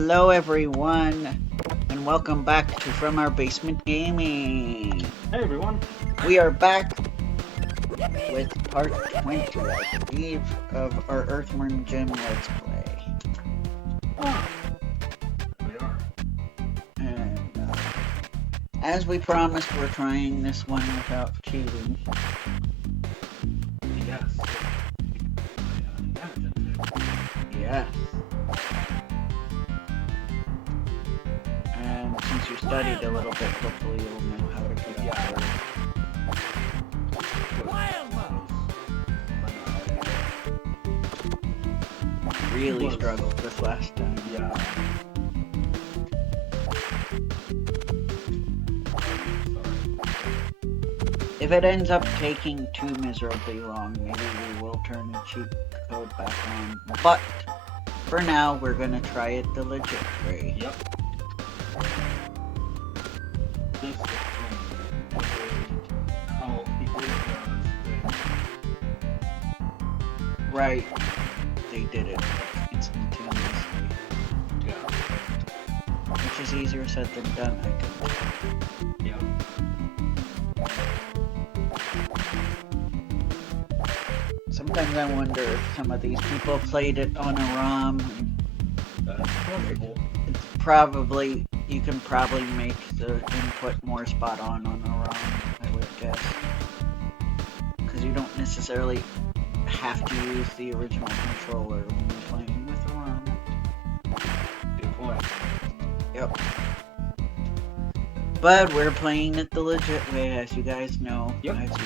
Hello everyone, and welcome back to From Our Basement Gaming. Hey everyone. We are back with part 20, I believe, of our Earthworm Jim Let's Play. Oh, we are. And as we promised, we're trying this one without cheating. Yes. Yes. And since you studied a little bit, hopefully you'll know how to get up there. Really struggled this last time. Yeah. If it ends up taking too miserably long, maybe we will turn the cheat code back on. But for now, we're gonna try it the legit way. Yep. This is how people Right. They did it instantaneously. Yeah. Which is easier said than done, I think. Yep. Sometimes I wonder if some of these people played it on a ROM. That's possible. It's probably, you can probably make the input more spot on a ROM, I would guess. Because you don't necessarily have to use the original controller when you're playing with a ROM. Good point. Yep. But we're playing it the legit way, as you guys know. Yep. As you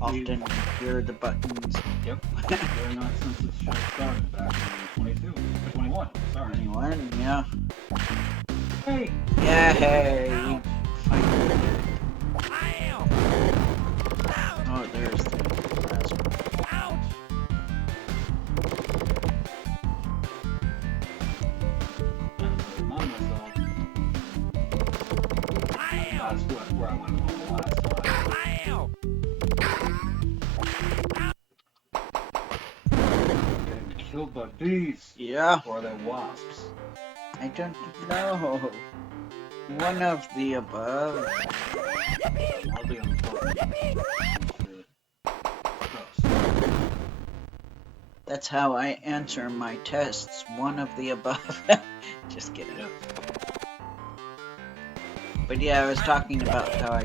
often hear the buttons. Yep. Very not since this show started back in 21. Sorry. 21, yeah. Hey. Yeah, hey. Finally. Oh, there's the raspberry. Remind myself. That's where I went wrong the last time. Getting killed by bees. Yeah, Or are they wasps? I don't know. One of the above. I'll be on the phone. That's how I answer my tests. One of the above. Just kidding. Yeah. But yeah, I was talking about how I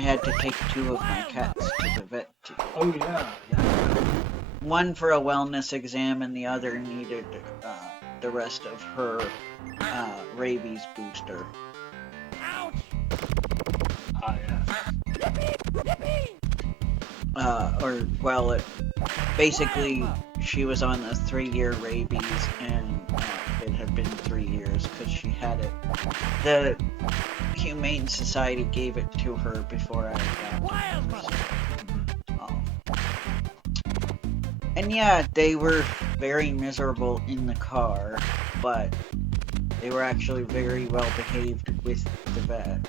had to take 2 of my cats to the vet today. Oh yeah, yeah. One for a wellness exam, and the other needed the rest of her rabies booster. Ah yeah. Basically, she was on the 3-year rabies, and it had been 3 years because she had it. The Humane Society gave it to her before I adopted her. And yeah, they were very miserable in the car, but they were actually very well behaved with the vet.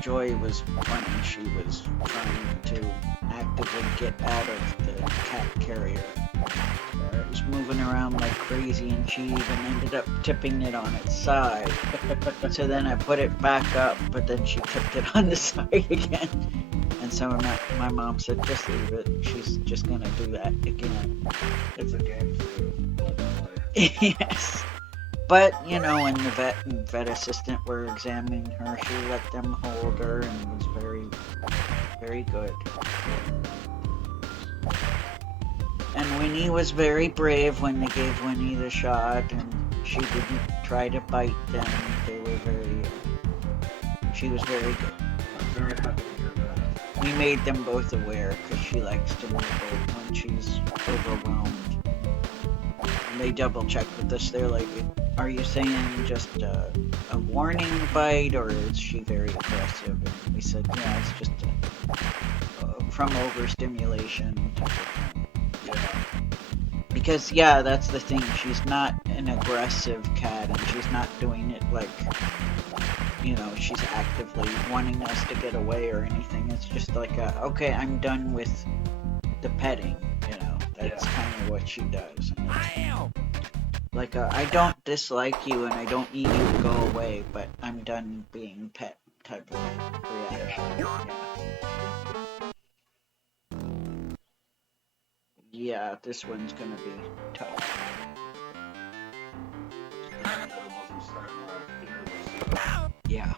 Joy was funny. She was trying to actively get out of the cat carrier. It was moving around like crazy, and she even ended up tipping it on its side. So then I put it back up, but then she tipped it on the side again. And so my mom said, just leave it. She's just gonna do that again. It's a game for you. Yes. But, you know, when the vet and vet assistant were examining her, she let them hold her and was very, very good. And Winnie was very brave when they gave Winnie the shot, and she didn't try to bite them. They were she was very good. I'm very happy to hear that. We made them both aware because she likes to nibble when she's overwhelmed. And they double checked with us. They're like, are you saying just a warning bite, or is she very aggressive? And we said, yeah, it's just from overstimulation. Yeah. Because, yeah, that's the thing. She's not an aggressive cat, and she's not doing it like, you know, she's actively wanting us to get away or anything. It's just like, okay, I'm done with the petting, you know. That's kind of what she does. Like, I don't dislike you and I don't need you to go away, but I'm done being pet type of reaction. Yeah, this one's gonna be tough. Yeah.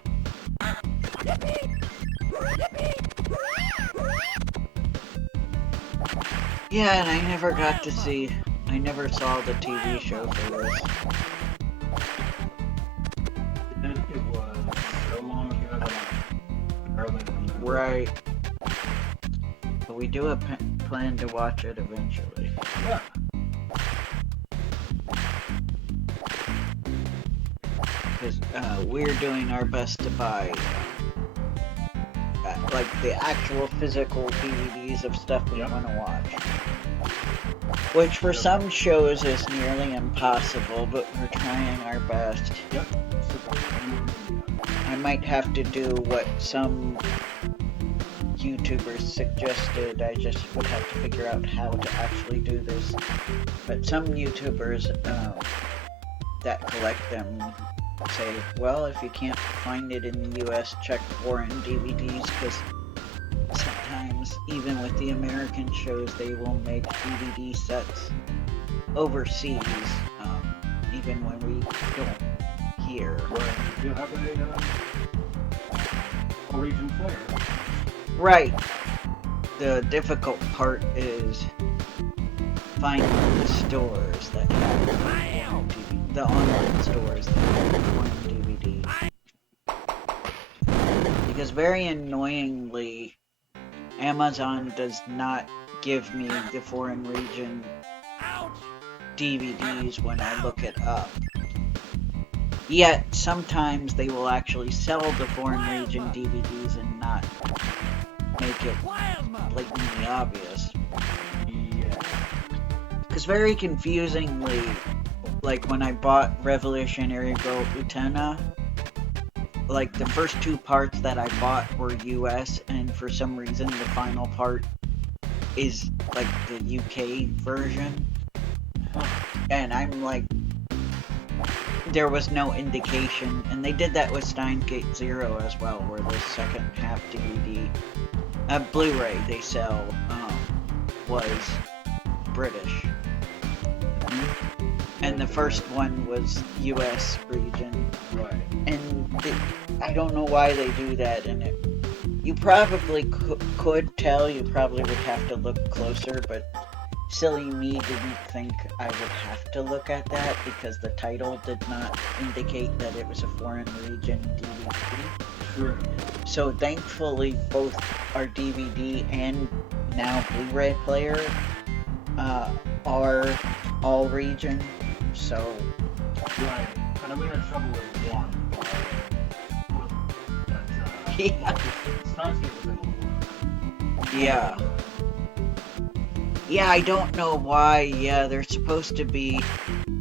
Yeah, and I never got to see, I never saw the TV show for this. It was so long ago that I barely remember. Right. But we do plan to watch it eventually. Yeah. Because we're doing our best to buy like the actual physical DVDs of stuff we want to watch. Which for some shows is nearly impossible, but we're trying our best. Yep. I might have to do what some YouTubers suggested. I just would have to figure out how to actually do this. But some YouTubers that collect them say, well, if you can't find it in the US, check foreign DVDs, because sometimes, even with the American shows, they will make DVD sets overseas, even when we don't hear. Right. You have a region player. Right. The difficult part is finding the stores that have foreign DVD, the online stores that have foreign DVD. Because very annoyingly, Amazon does not give me the foreign region DVDs when I look it up. Yet, sometimes they will actually sell the foreign region DVDs and not make it blatantly obvious. Because very confusingly, like when I bought Revolutionary Girl Utena, like the first two parts that I bought were US, and for some reason the final part is like the UK version. And I'm like, there was no indication, and they did that with Steins Gate Zero as well, where the second half DVD, Blu-ray they sell, was British. And the first one was US region. Right. And I don't know why they do that, and you probably could tell, you probably would have to look closer, but silly me didn't think I would have to look at that because the title did not indicate that it was a foreign region DVD. True. So thankfully both our DVD and now Blu-ray player are all region, so... Right. I know we had trouble with one, but yeah. Steins Gate was able to work. Yeah. Yeah, I don't know why. Yeah, they're supposed to be...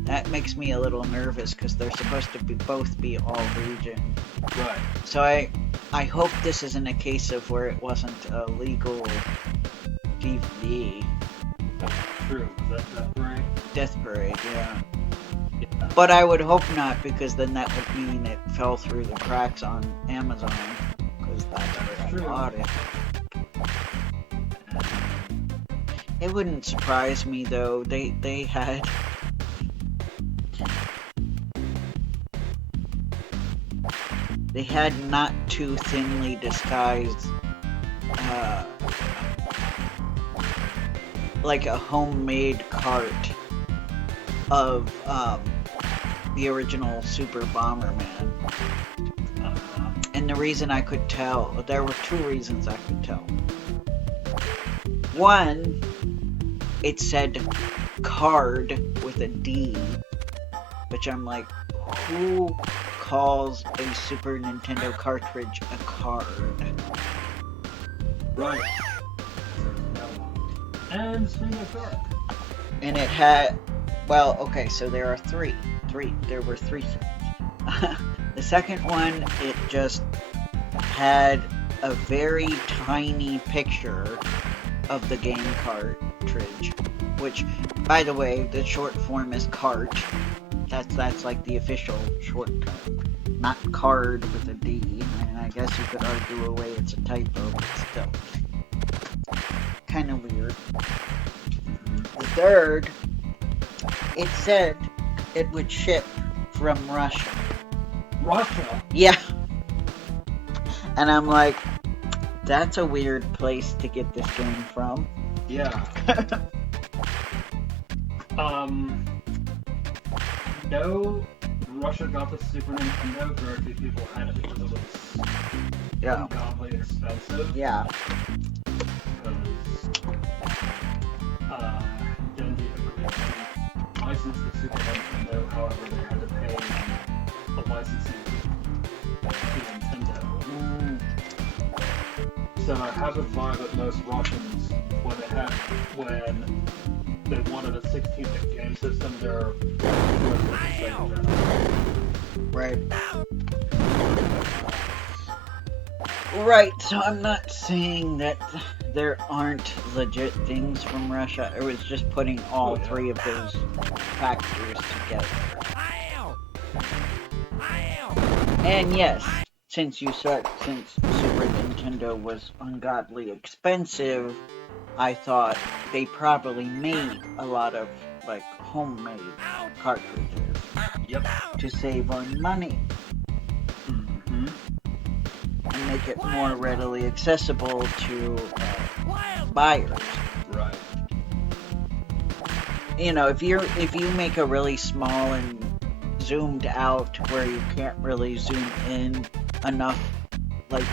That makes me a little nervous, because they're supposed to be both be all region. Right. So I hope this isn't a case of where it wasn't a legal DVD. True. Was that Death Parade? Death Parade, yeah. But I would hope not, because then that would mean it fell through the cracks on Amazon, because that's where I bought it. It wouldn't surprise me though. They had not too thinly disguised like a homemade cart of the original Super Bomberman. And the reason I could tell, there were two reasons I could tell. One, it said card with a D, which I'm like, who calls a Super Nintendo cartridge a card? Right. And Scream of Dark. And it had, well, okay, so there are three. There were three things. The second one, it just had a very tiny picture of the game cartridge, which, by the way, the short form is cart, That's like the official shortcut. Not card with a D. And I guess you could argue away it's a typo, but still. Kind of weird. The third, it said it would ship from Russia. Russia? Yeah. And I'm like, that's a weird place to get this game from. Yeah. No, Russia got the Super Nintendo. Very few people had it because it was ungodly expensive. Yeah. Because didn't even license the Super Nintendo. However, they had to pay the licensing to Nintendo. So I have a vibe that most Russians, when they wanted a 16-bit game system, they're right. Right, so I'm not saying that there aren't legit things from Russia. It was just putting all three of those factors together. And yes, since Super Nintendo was ungodly expensive, I thought they probably made a lot of like homemade cartridges. Yep. To save on money. Mm-hmm. And make it more readily accessible to buyers. Right. You know, if you make a really small and zoomed out where you can't really zoom in enough, like,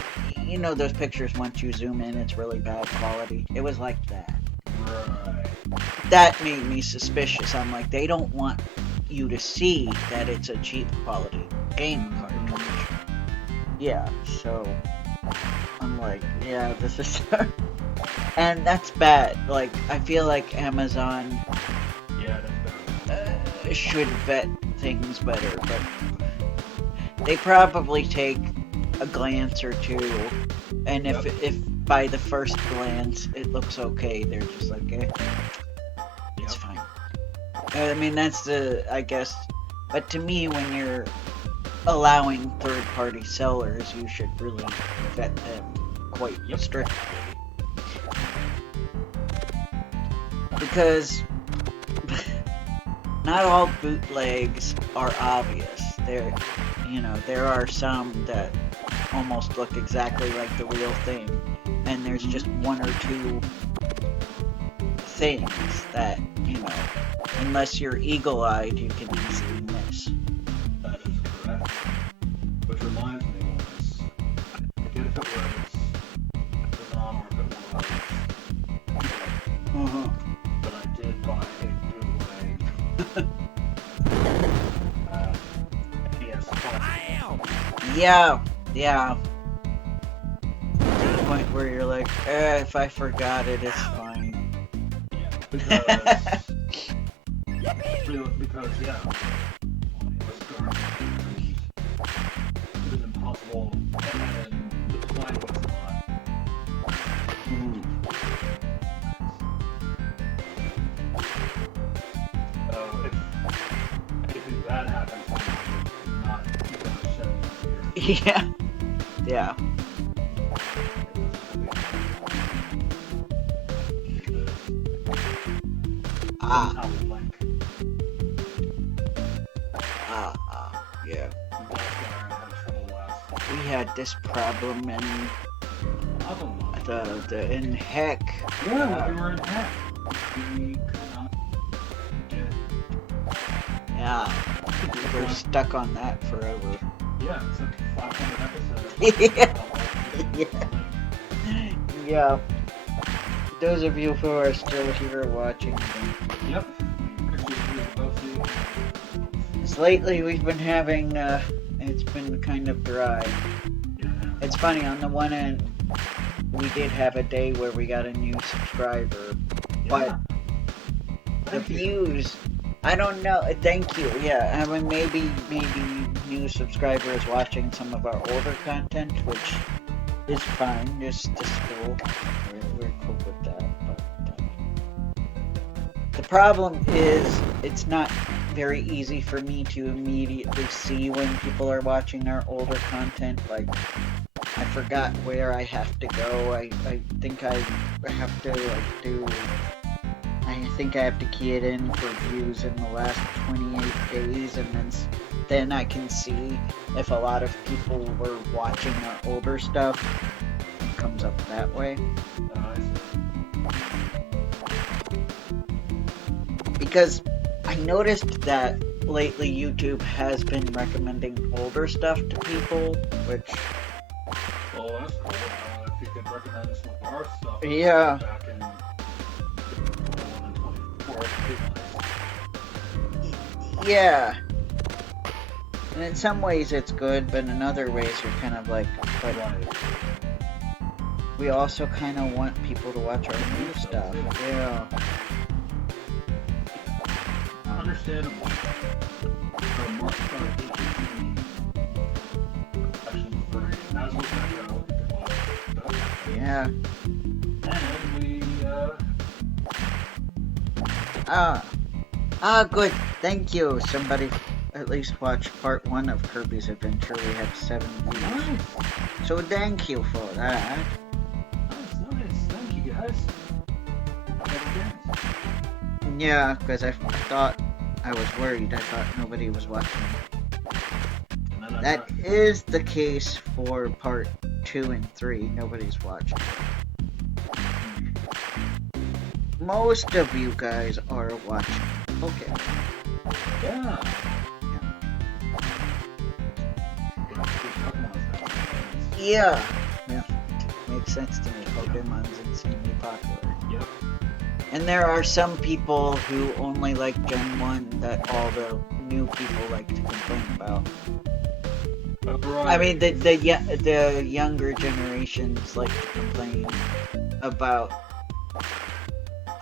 you know those pictures once you zoom in it's really bad quality. It was like that. Right. That made me suspicious. I'm like, they don't want you to see that it's a cheap quality game cartridge. Yeah, so I'm like, yeah, this is and that's bad. Like, I feel like Amazon should vet things better, but they probably take a glance or two, and if by the first glance it looks okay, they're just like, it's fine. I mean, that's I guess, but to me, when you're allowing third-party sellers, you should really vet them quite strictly. Because not all bootlegs are obvious. There are some that almost look exactly like the real thing, and there's just one or two things that, unless you're eagle-eyed, you can easily miss. That is correct. Which reminds me, I forget if it was Amazon or if it was, but I did buy a bootleg PS5. Yeah. To the point where you're like, if I forgot it, it's fine. Yeah, because it was impossible, and the play was not. So if anything bad happens, I'm not going to shed tears. Yeah. Yeah. We had this problem in in Heck. Yeah, we were in Heck. We could not get it. Yeah. We were stuck on that forever. Yeah, it's like 500 episodes. Yeah. Those of you who are still here watching. Yep. Lately we've been having, it's been kind of dry. It's funny, on the one end, we did have a day where we got a new subscriber, but the views, I don't know, thank you, I mean, maybe new subscribers watching some of our older content, which is fine, just cool, we're cool with that, but the problem is, it's not very easy for me to immediately see when people are watching our older content. Like, I forgot where I have to go. I think I have to like do. I think I have to key it in for views in the last 28 days, and then I can see if a lot of people were watching our older stuff. It comes up that way. Because I noticed that lately YouTube has been recommending older stuff to people, which... Well, that's cool. If you could recommend some of our stuff yeah. Back in 2024, yeah. And in some ways it's good, but in other ways you're kind of like... But we also kind of want people to watch our new stuff. Yeah. Understandable. Yeah. And we, good. Thank you. Somebody at least watched part 1 of Kirby's Adventure. We have 7 views. Nice. So thank you for that. Nice. Thank you, guys. Yeah, because I thought... I was worried. I thought nobody was watching. That is the case for part 2 and 3. Nobody's watching. Most of you guys are watching. Okay. Yeah. Yeah. Makes sense to me. Pokemon's insanely popular. Yep. And there are some people who only like Gen 1 that all the new people like to complain about. Right. I mean, the younger generations like to complain about...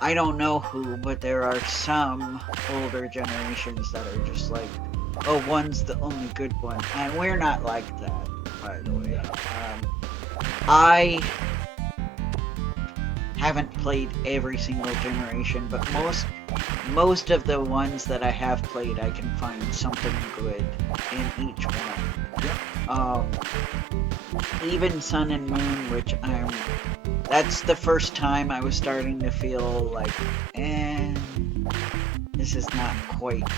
I don't know who, but there are some older generations that are just like, oh, 1's the only good one. And we're not like that, by the way. I haven't played every single generation, but most of the ones that I have played, I can find something good in each one. Even Sun and Moon, which that's the first time I was starting to feel like, this is not quite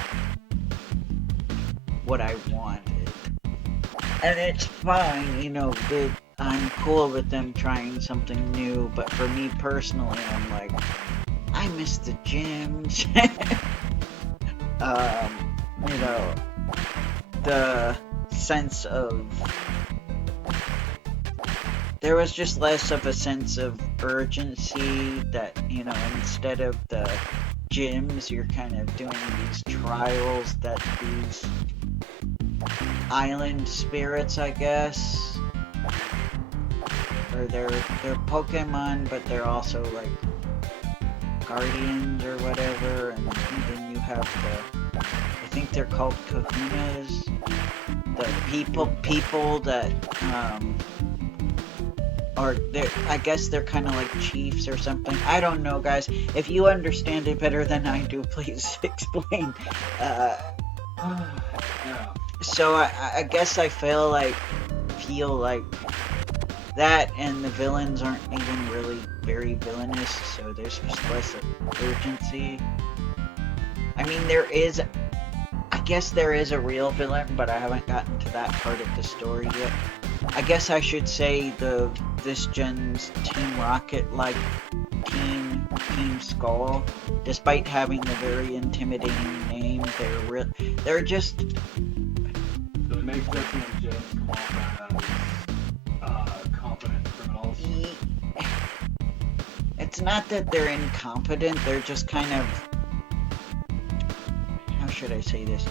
what I wanted. And it's fine, you know, I'm cool with them trying something new, but for me personally, I'm like, I miss the gyms. You know, the sense of... There was just less of a sense of urgency that, you know, instead of the gyms, you're kind of doing these trials that these island spirits, I guess, or they're Pokemon, but they're also like guardians or whatever, and then you have I think they're called kahunas, the people that, or I guess they're kind of like chiefs or something. I don't know, guys. If you understand it better than I do, please explain. So I guess I feel like that, and the villains aren't even really very villainous, so there's just less urgency. I mean, I guess there is a real villain, but I haven't gotten to that part of the story yet. I guess I should say this gen's Team Rocket, like Team Skull, despite having a very intimidating name, they're just... So it makes Jesse and James come off as competent criminals. It's not that they're incompetent, they're just kind of... How should I say this?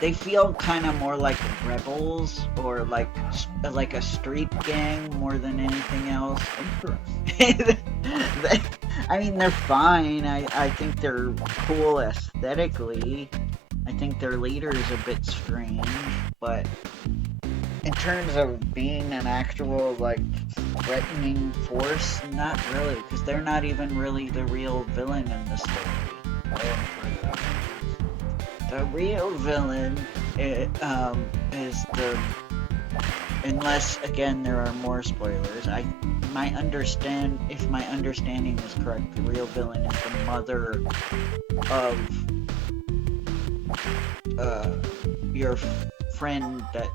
They feel kind of more like rebels, or like a street gang more than anything else. I mean, they're fine. I think they're cool aesthetically. I think their leader is a bit strange, but in terms of being an actual, like, threatening force, not really, because they're not even really the real villain in the story. The real villain is the... Unless, again, there are more spoilers. If my understanding is correct, the real villain is the mother of your friend that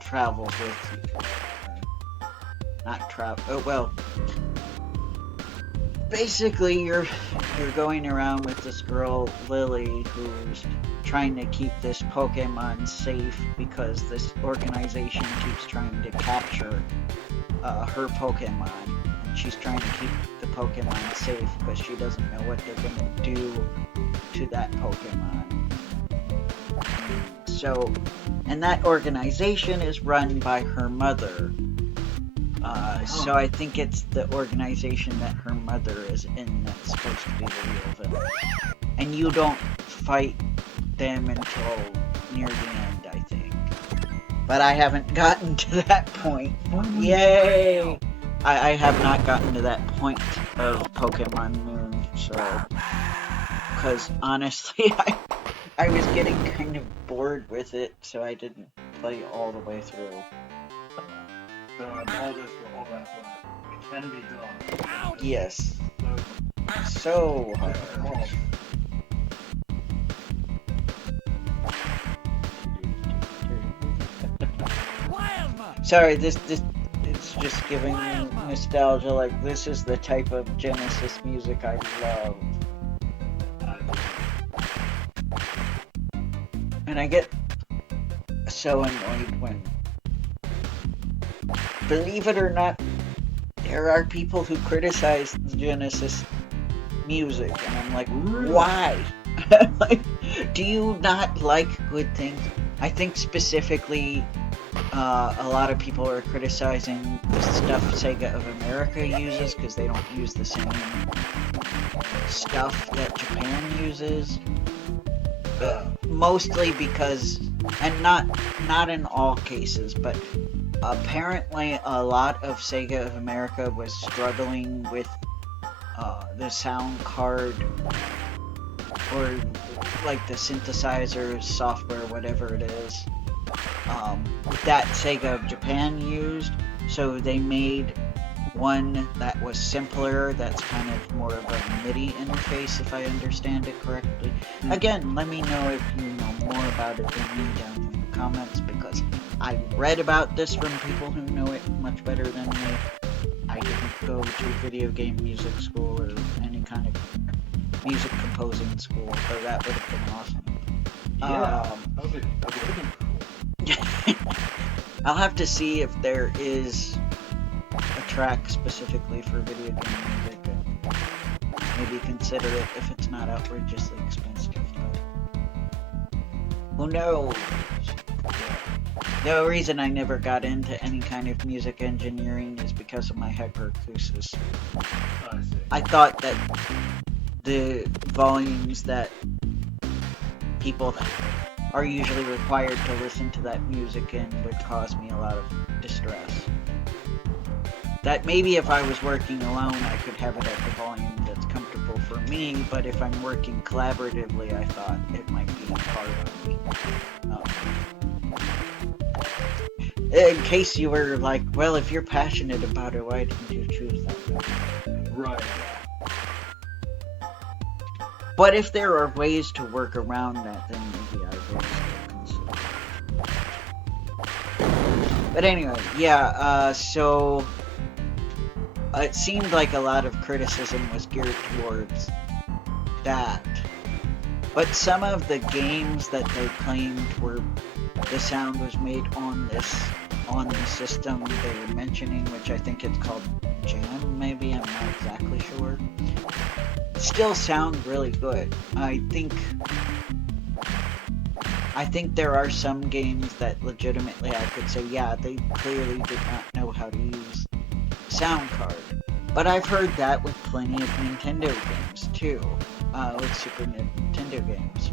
travels with you. Not travel. Oh well. Basically, you're going around with this girl Lily, who's trying to keep this Pokemon safe because this organization keeps trying to capture her Pokemon. And she's trying to keep the Pokemon safe because she doesn't know what they're going to do to that Pokemon. So, and that organization is run by her mother. So I think it's the organization that her mother is in that's supposed to be the real villain. And you don't fight them until near the end, I think. But I haven't gotten to that point. Yay! I have not gotten to that point of Pokemon Moon, so... Because honestly, I was getting kind of bored with it, so I didn't play all the way through. So I apologize for all that, but it can be done. Yes. So hard. Sorry, this it's just giving me nostalgia. Like, this is the type of Genesis music I love. And I get so annoyed when, believe it or not, there are people who criticize Genesis music, and I'm like, why? Like, do you not like good things? I think specifically, a lot of people are criticizing the stuff Sega of America uses because they don't use the same stuff that Japan uses. Mostly because, and not in all cases, but apparently a lot of Sega of America was struggling with the sound card, or like the synthesizer software, whatever it is, that Sega of Japan used. So they made one that was simpler, that's kind of more of a MIDI interface, if I understand it correctly. Again, let me know if you know more about it than me down in the comments, because I read about this from people who know it much better than me. I didn't go to video game music school or any kind of music composing school, so that would have been awesome. Yeah, that would have been cool. I'll have to see if there is a track specifically for video game music, and maybe consider it if it's not outrageously expensive, but who knows? The reason I never got into any kind of music engineering is because of my hyperacusis. I thought that the volumes that people are usually required to listen to that music in would cause me a lot of distress. That maybe if I was working alone, I could have it at the volume that's comfortable for me, but if I'm working collaboratively, I thought it might be hard on me. In case you were like, well, if you're passionate about it, why didn't you choose that? Right. But if there are ways to work around that, then maybe I will still consider. But anyway, yeah, so it seemed like a lot of criticism was geared towards that. But some of the games that they claimed were the sound was made on the system they were mentioning, which I think it's called Jam, maybe, I'm not exactly sure, still sound really good. I think there are some games that legitimately I could say, yeah, they clearly did not know how to use sound card. But I've heard that with plenty of Nintendo games too, with Super Nintendo games.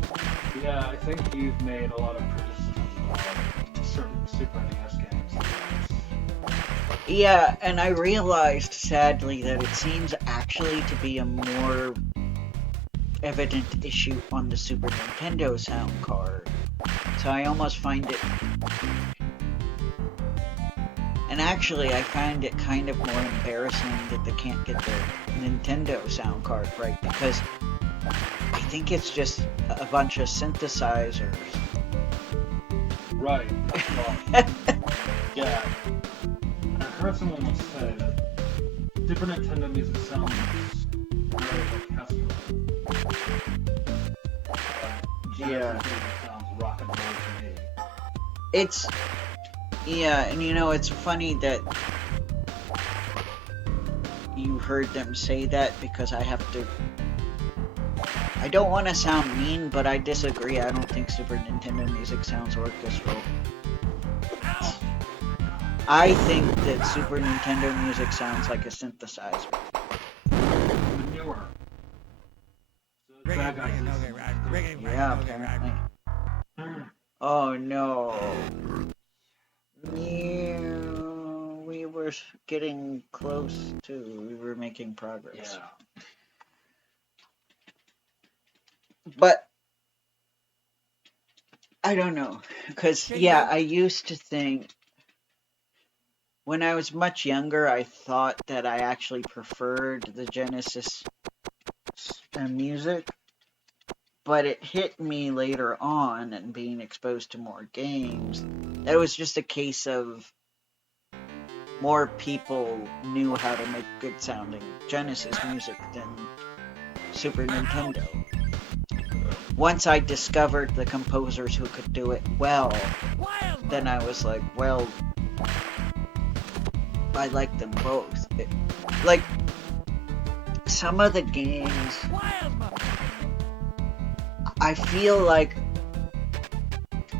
Yeah, I think you've made a lot of criticism of certain Super NES games. Yeah, and I realized sadly that it seems actually to be a more evident issue on the Super Nintendo sound card. So I almost find it... And actually, I find it kind of more embarrassing that they can't get the Nintendo sound card right, because I think it's just a bunch of synthesizers. Right. Well, yeah. I heard someone once say that Super Nintendo music sounds very orchestral. Yeah. Sounds rock and roll to me. It's... Yeah, and you know, it's funny that you heard them say that, because I have to... I don't want to sound mean, but I disagree. I don't think Super Nintendo music sounds orchestral. I think that Super Nintendo music sounds like a synthesizer. Newer. Yeah, apparently. Oh no. Yeah, we were getting close to... We were making progress. Yeah. But I don't know, because yeah, I used to think when I was much younger, I thought that I actually preferred the Genesis music, but it hit me later on, and being exposed to more games, that it was just a case of more people knew how to make good sounding Genesis music than Super Nintendo. Once I discovered the composers who could do it well, then I was like, well, I like them both. Like, some of the games, I feel like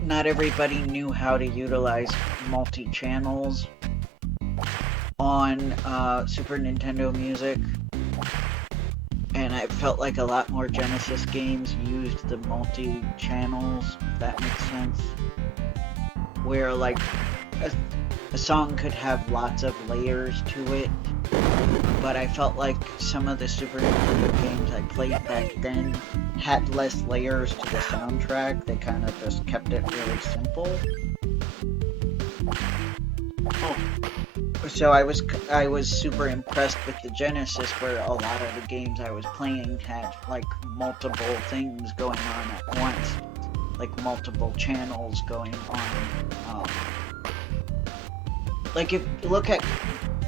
not everybody knew how to utilize multi-channels on Super Nintendo music. And I felt like a lot more Genesis games used the multi-channels, if that makes sense. Where, like, a song could have lots of layers to it. But I felt like some of the Super Nintendo games I played back then had less layers to the soundtrack. They kind of just kept it really simple. So I was super impressed with the Genesis, where a lot of the games I was playing had like multiple things going on at once, like multiple channels going on. Like if you look at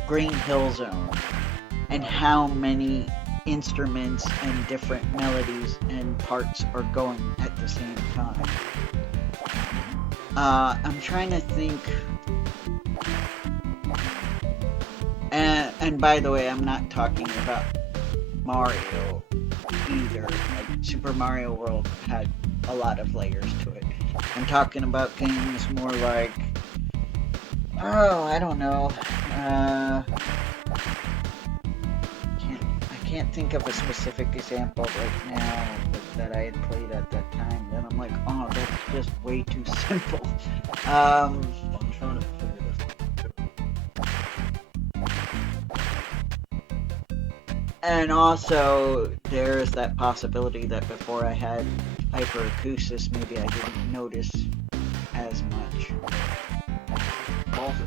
Green Hill Zone and how many instruments and different melodies and parts are going at the same time. I'm trying to think. And by the way, I'm not talking about Mario either. Like, Super Mario World had a lot of layers to it. I'm talking about games more like... Oh, I don't know. I can't think of a specific example right now that I had played at that time. Then I'm like, oh, that's just way too simple. I'm trying to figure this out. And also, there's that possibility that before I had hyperacusis, maybe I didn't notice as much. Also,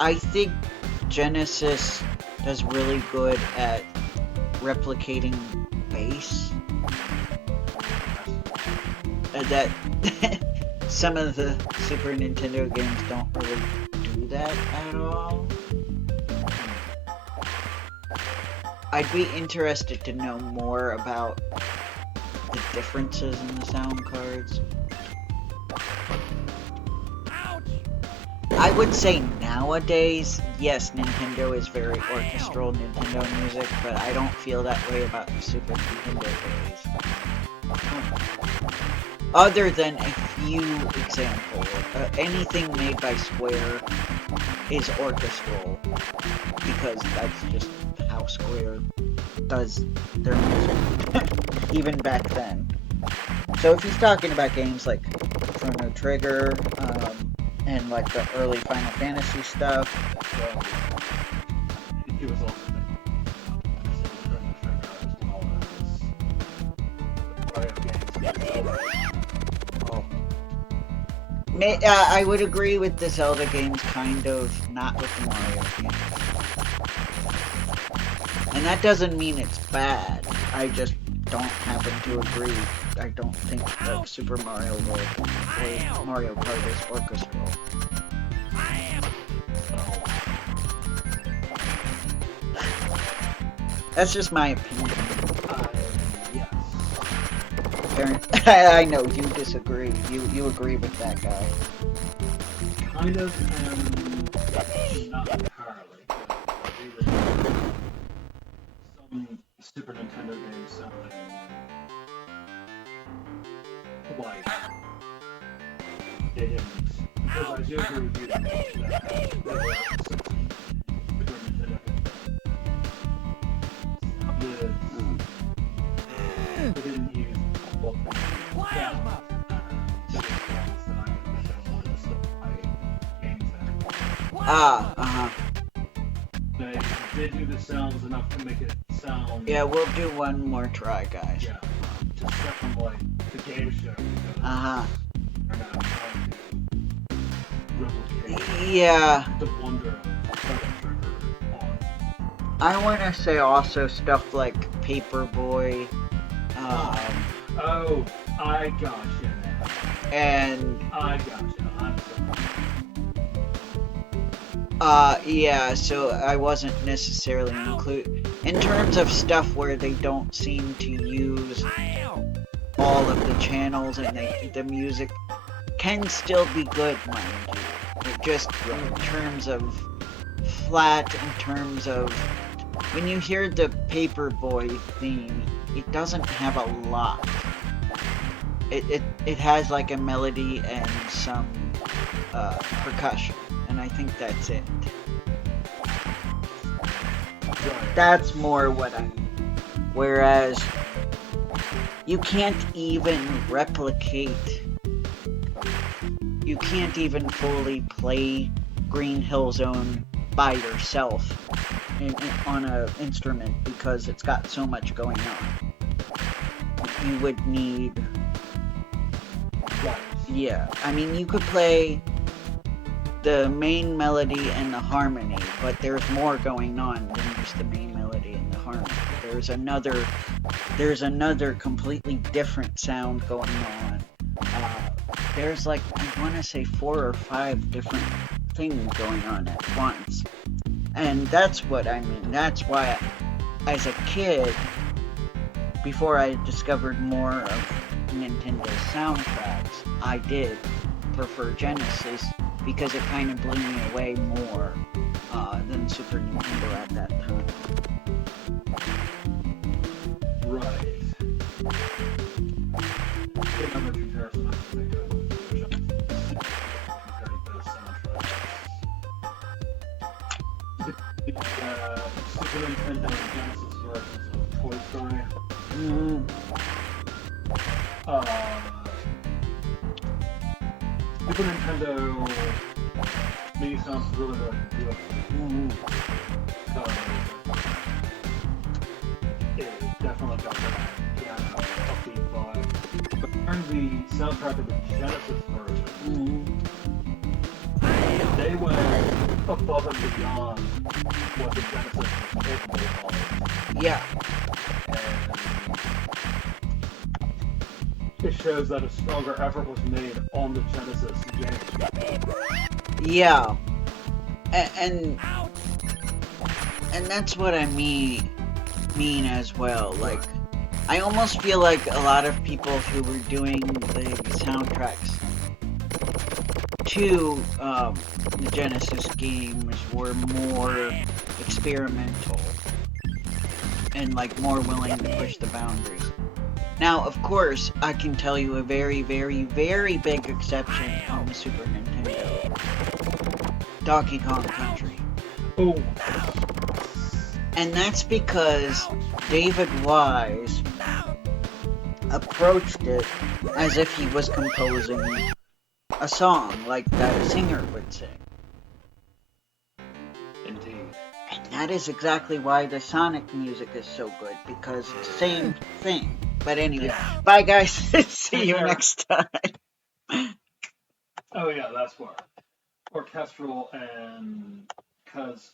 I think Genesis does really good at replicating bass. That some of the Super Nintendo games don't really do that at all. I'd be interested to know more about the differences in the sound cards. I would say nowadays, yes, Nintendo is very orchestral Nintendo music, but I don't feel that way about the Super Nintendo days. Other than a few examples. Anything made by Square is orchestral, because that's just how Square does their music, even back then. So if he's talking about games like Chrono Trigger, and like the early Final Fantasy stuff, he was also thinking trying to figure out as well as Mario games. Oh. I would agree with the Zelda games, kind of, not with the Mario games. And that doesn't mean it's bad. I just don't happen to agree. I don't think that Super Mario World or Mario Kart is orchestral. That's just my opinion. Yes. I know you disagree. You agree with that guy. Kind of, and not entirely. Some Super Nintendo games sounding like they didn't. Because I do agree with you that there were some Super Nintendo games they didn't use They did do the sounds enough to make it sound. Yeah, we'll do one more try, guys. Yeah, to sound like the game show. Uh-huh. They're not trying to replicate Yeah. the wonder of Chrono Trigger on. I want to say also stuff like Paperboy. Oh, I gotcha now. And I gotcha. I'm sorry. yeah, so I wasn't necessarily in terms of stuff where they don't seem to use all of the channels and the music can still be good, mind you. It just in terms of flat, in terms of when you hear the Paperboy theme, it doesn't have a lot. It has like a melody and some percussion, and I think that's it. That's more what I mean. Whereas you can't even replicate, you can't even fully play Green Hill Zone by yourself on an instrument because it's got so much going on. You would need... Yeah, I mean, you could play the main melody and the harmony, but there's more going on than just the main melody and the harmony. There's another completely different sound going on. There's like, I want to say 4 or 5 different things going on at once. And that's what I mean. That's why, as a kid, before I discovered more of Nintendo soundtracks, I did prefer Genesis because it kind of blew me away more than Super Nintendo at that time. Right. Another comparison I can think of Super Nintendo and Genesis versions of Toy Story. Super Nintendo mini sounds really, really beautiful. It definitely got that piano upbeat vibe. But during the soundtrack of the Genesis version, they went above and beyond what the Genesis was capable of. Yeah. It shows that a stronger effort was made on the Genesis game. Yeah. And that's what I mean as well. Like, I almost feel like a lot of people who were doing the soundtracks to the Genesis games were more experimental and like more willing to push the boundaries. Now, of course, I can tell you a very, very, very big exception on the Super Nintendo. Donkey Kong Country. Oh. And that's because David Wise approached it as if he was composing a song like that a singer would sing. Indeed. And That is exactly why the Sonic music is so good, because it's the same thing. But anyway, Yeah. bye guys. See Take you care. next time. Oh yeah, that's why. Orchestral and because